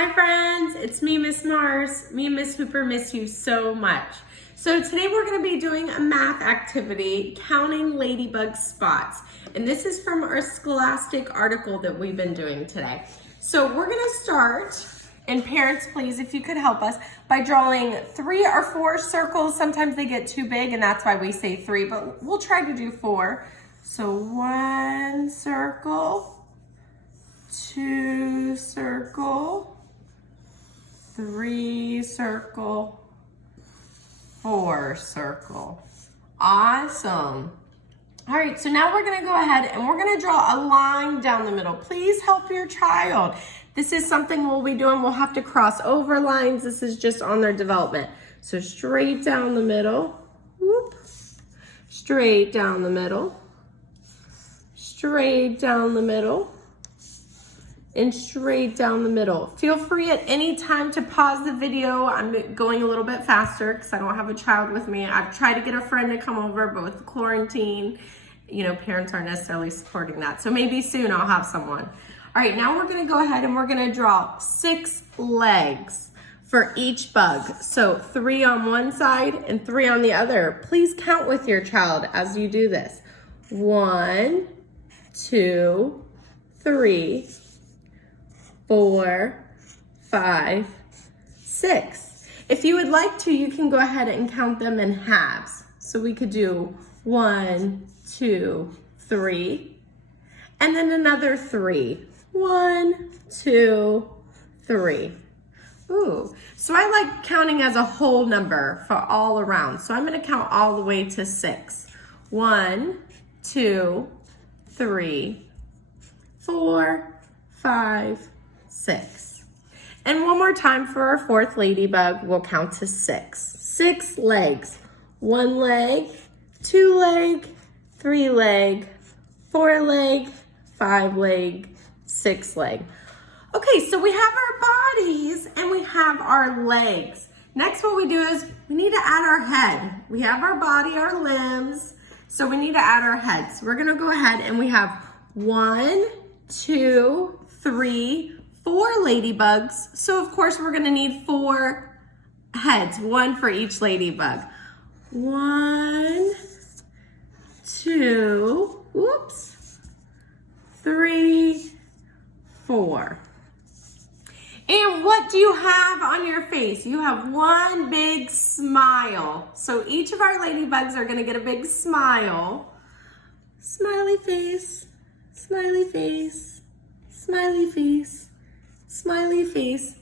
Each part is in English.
Hi friends, it's me, Miss Mars. Me and Miss Hooper miss you so much. So today we're gonna be doing a math activity, counting ladybug spots. And this is from our Scholastic article that we've been doing today. So we're gonna start, and parents please, if you could help us, by drawing 3 or 4 circles. Sometimes they get too big and that's why we say 3, but we'll try to do 4. So 1 circle, 2 circle, 3 circle, 4 circle. Awesome. All right, so now we're gonna go ahead and we're gonna draw a line down the middle. Please help your child. This is something we'll be doing. We'll have to cross over lines. This is just on their development. So straight down the middle, whoop, straight down the middle, straight down the middle, and straight down the middle. Feel free at any time to pause the video. I'm going a little bit faster because I don't have a child with me. I've tried to get a friend to come over, but with the quarantine, you know, parents aren't necessarily supporting that. So maybe soon I'll have someone. All right, now we're gonna go ahead and we're gonna draw 6 legs for each bug. So 3 on one side and 3 on the other. Please count with your child as you do this. 1, 2, 3, 4, 5, 6. If you would like to, you can go ahead and count them in halves. So we could do 1, 2, 3, and then another 3. 1, 2, 3. Ooh, so I like counting as a whole number for all around. So I'm gonna count all the way to 6. 1, 2, 3, 4, 5, 6. And one more time for our 4th ladybug, we'll count to 6. 6 legs. 1 leg, 2 leg, 3 leg, 4 leg, 5 leg, 6 leg. Okay, so we have our bodies and we have our legs. Next, what we do is we need to add our head. We have our body, our limbs, so we need to add our head. So we're gonna go ahead and we have 1, 2, 3, 4 ladybugs. So of course we're gonna need 4 heads, 1 for each ladybug. 1, 2, whoops, 3, 4. And what do you have on your face? You have one big smile. So each of our ladybugs are gonna get a big smile. Smiley face, smiley face, smiley face, smiley face.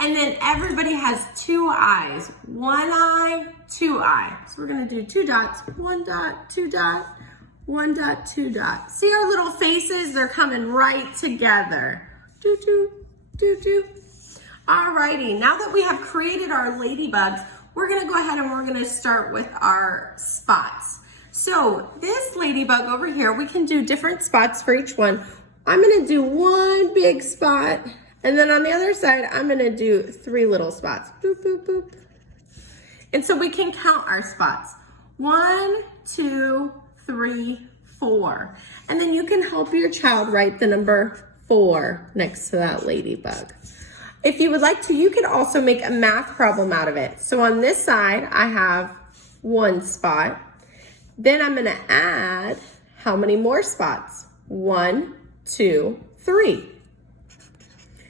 And then everybody has 2 eyes. 1 eye, 2 eye. So we're gonna do 2 dots, 1 dot, 2 dot, 1 dot, 2 dot. See our little faces? They're coming right together. Doo doo, doo doo. Alrighty, now that we have created our ladybugs, we're gonna go ahead and we're gonna start with our spots. So this ladybug over here, we can do different spots for each one. I'm gonna do 1 big spot, and then on the other side, I'm gonna do 3 little spots. Boop, boop, boop. And so we can count our spots. 1, 2, 3, 4. And then you can help your child write the number 4 next to that ladybug. If you would like to, you could also make a math problem out of it. So on this side, I have 1 spot. Then I'm gonna add how many more spots? 1, 2, 3.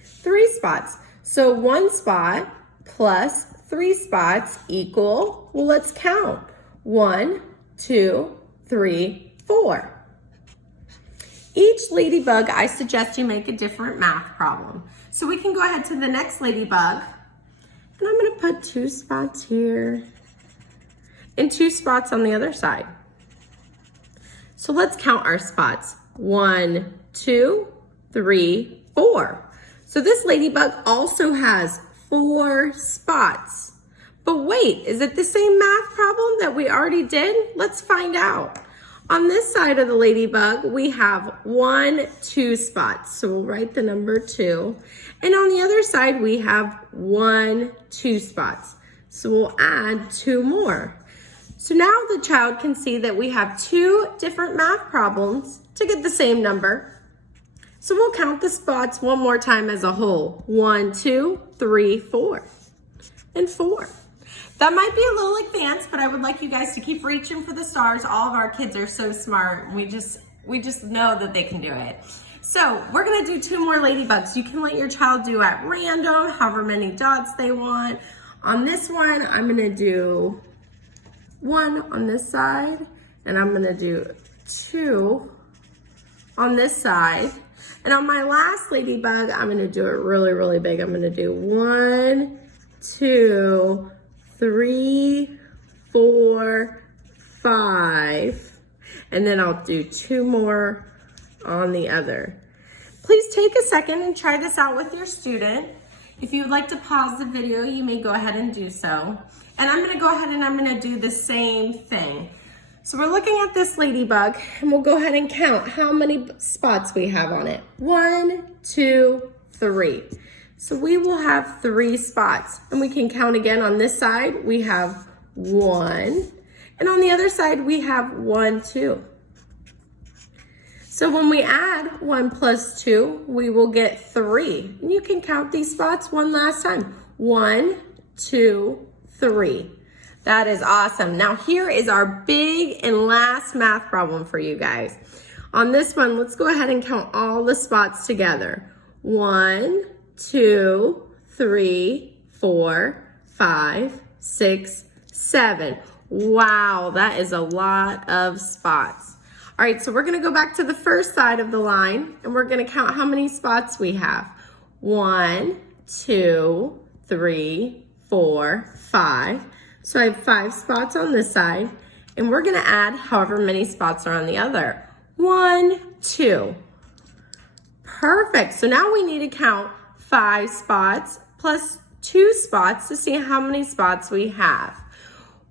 3 spots. So 1 spot plus 3 spots equal, well, let's count. 1, 2, 3, 4. Each ladybug, I suggest you make a different math problem. So we can go ahead to the next ladybug, and I'm gonna put 2 spots here and 2 spots on the other side. So let's count our spots. 1, 2, 3, 4. So this ladybug also has 4 spots. But wait, is it the same math problem that we already did? Let's find out. On this side of the ladybug, we have 1, 2 spots. So we'll write the number 2. And on the other side, we have 1, 2 spots. So we'll add 2 more. So now the child can see that we have 2 different math problems to get the same number. So we'll count the spots one more time as a whole. 1, 2, 3, 4, and 4. That might be a little advanced, but I would like you guys to keep reaching for the stars. All of our kids are so smart. We just know that they can do it. So we're gonna do 2 more ladybugs. You can let your child do at random, however many dots they want. On this one, I'm gonna do 1 on this side, and I'm gonna do 2 on this side. And on my last ladybug, I'm gonna do it really, really big. I'm gonna do 1, 2, 3, 4, 5, and then I'll do 2 more on the other. Please take a second and try this out with your student. If you would like to pause the video, you may go ahead and do so. And I'm gonna go ahead and I'm gonna do the same thing. So we're looking at this ladybug, and we'll go ahead and count how many spots we have on it. 1, 2, 3. So we will have 3 spots, and we can count again. On this side, we have 1, and on the other side, we have 1, 2. So when we add 1 plus 2, we will get 3. And you can count these spots one last time. 1, 2, 3. That is awesome. Now here is our big and last math problem for you guys. On this one, let's go ahead and count all the spots together. 1, 2, 3, 4, 5, 6, 7. Wow, that is a lot of spots. All right, so we're gonna go back to the first side of the line, and we're gonna count how many spots we have. 1, 2, 3, 4, 5. So I have 5 spots on this side, and we're gonna add however many spots are on the other. 1, 2. Perfect, so now we need to count 5 spots plus 2 spots to see how many spots we have.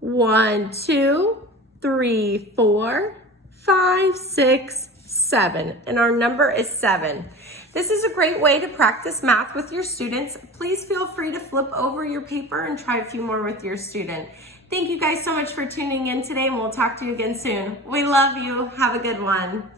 1, 2, 3, 4, 5, 6, 7, and our number is 7. This is a great way to practice math with your students. Please feel free to flip over your paper and try a few more with your student. Thank you guys so much for tuning in today, and we'll talk to you again soon. We love you. Have a good one.